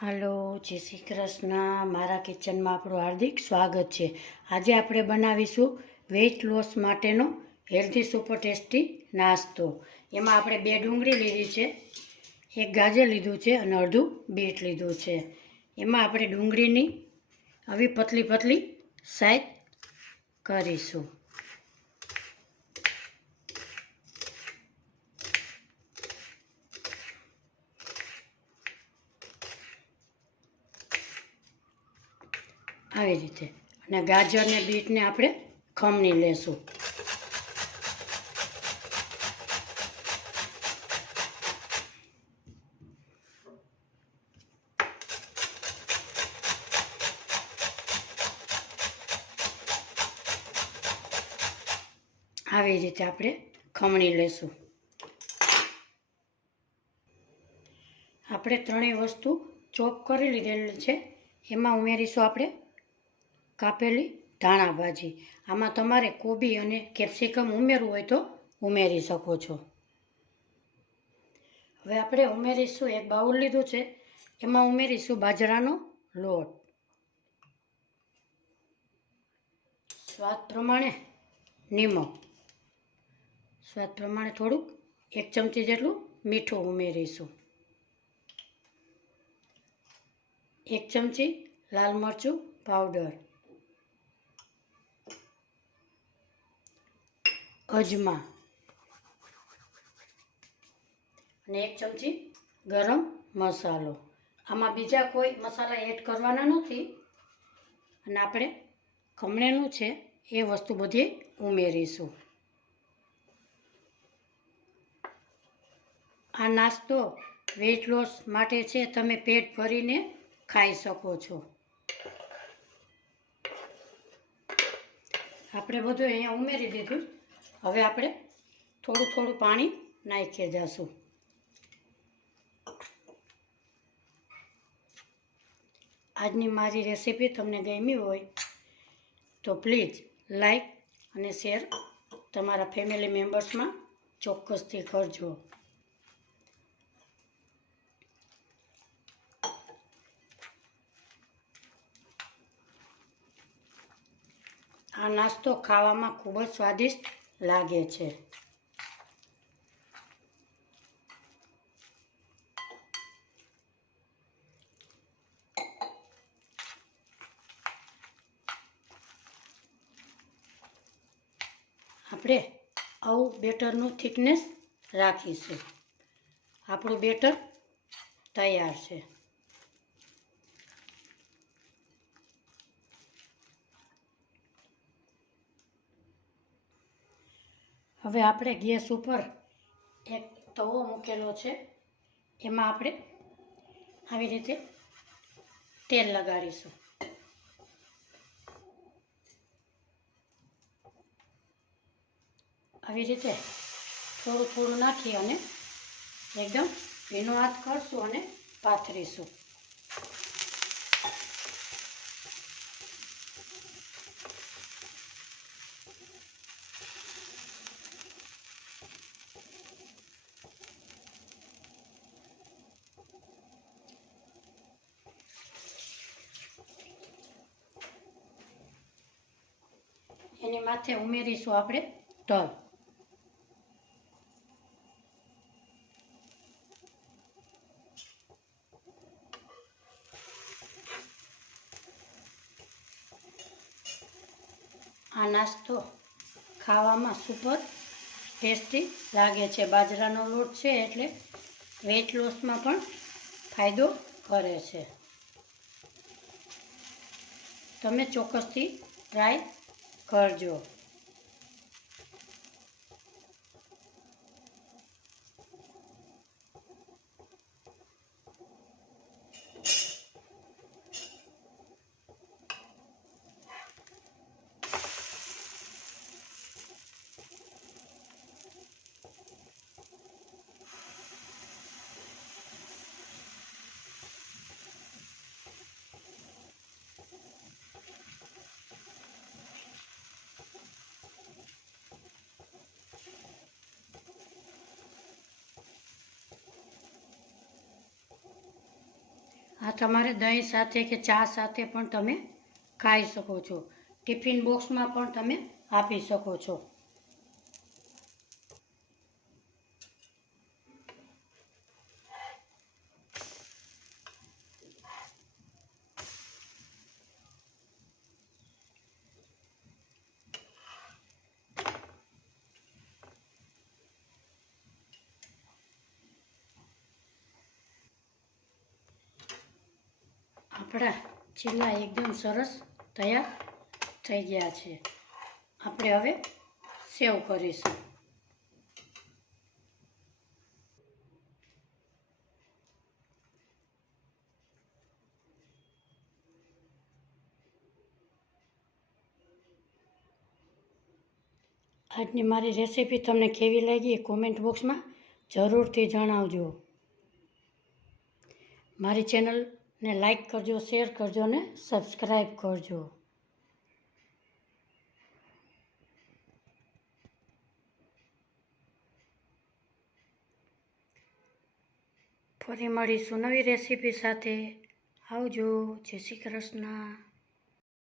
હાલો, જય શ્રી કૃષ્ણ. મારા કિચનમાં આપણું હાર્દિક સ્વાગત છે. આજે આપણે બનાવીશું વેઇટ લોસ માટેનો હેલ્ધી સુપર ટેસ્ટી નાસ્તો. એમાં આપણે 2 ડુંગળી લીધી છે, 1 ગાજર લીધું છે અને અડધું બીટ લીધું છે. એમાં આપણે ડુંગળીની આવી પતલી પતલી સાઈઝ કરીશું. આવી રીતે. અને ગાજર ને બીટને આપણે ખમણી લેશું. આવી રીતે આપણે ખમણી લેશું. આપણે ત્રણેય વસ્તુ ચોપ કરી લીધેલી છે. એમાં ઉમેરીશું આપણે કાપેલી ધાણા ભાજી. આમાં તમારે કોબી અને કેપ્સિકમ ઉમેરવું હોય તો ઉમેરી શકો છો. હવે આપણે ઉમેરીશું, 1 બાઉલ લીધું છે, એમાં ઉમેરીશું બાજરાનો લોટ, સ્વાદ પ્રમાણે નિમક, સ્વાદ પ્રમાણે થોડુંક 1 ચમચી જેટલું મીઠું ઉમેરીશું, 1 ચમચી લાલ મરચું પાવડર, અજમા અને 1 ચમચી ગરમ મસાલો. આમાં બીજા કોઈ મસાલા એડ કરવાના નથી. અને આપણે ખમણેલું છે એ વસ્તુ બધી ઉમેરીશું. આ નાસ્તો વેઇટ લોસ માટે છે, તમે પેટ ભરીને ખાઈ શકો છો. આપણે બધું અહીંયા ઉમેરી દીધું. હવે આપણે થોડું થોડું પાણી નાખી જશું. આજની મારી રેસીપી તમને ગમી હોય તો પ્લીઝ લાઈક અને શેર તમારા ફેમિલી મેમ્બર્સમાં ચોક્કસથી કરજો. આ નાસ્તો ખાવામાં ખૂબ જ સ્વાદિષ્ટ લાગે છે. આપણે આવું બેટરનું થિકનેસ રાખીશું. આપણું બેટર તૈયાર છે. હવે આપણે ગેસ ઉપર એક તવો મૂકેલો છે. એમાં આપણે આવી રીતે તેલ લગાડીશું. આવી રીતે થોડું થોડું નાખી અને એકદમ ભીનો હાથ કરશું અને પાથરીશું. એની માથે ઉમેરીશું આપણે તલ. આ નાસ્તો ખાવામાં સુપર ટેસ્ટી લાગે છે. બાજરાનો લોટ છે એટલે વેઇટ લોસમાં પણ ફાયદો કરે છે. તમે ચોક્કસથી ટ્રાય કરજો. આ તમારે દહીં સાથે કે ચા સાથે પણ તમે ખાઈ શકો છો. ટિફિન બોક્સમાં પણ તમે આપી શકો છો. આપણા ચીલા એકદમ સરસ તૈયાર થઈ ગયા છે. આપણે હવે સેવ કરીશું. આજની મારી રેસીપી તમને કેવી લાગી એ કોમેન્ટ બોક્સમાં જરૂરથી જણાવજો. મારી ચેનલને લાઈક કરજો, શેર કરજો અને સબસ્ક્રાઈબ કરજો. ફરી મળીશું નવી રેસીપી સાથે. આવજો. જય શ્રી કૃષ્ણ.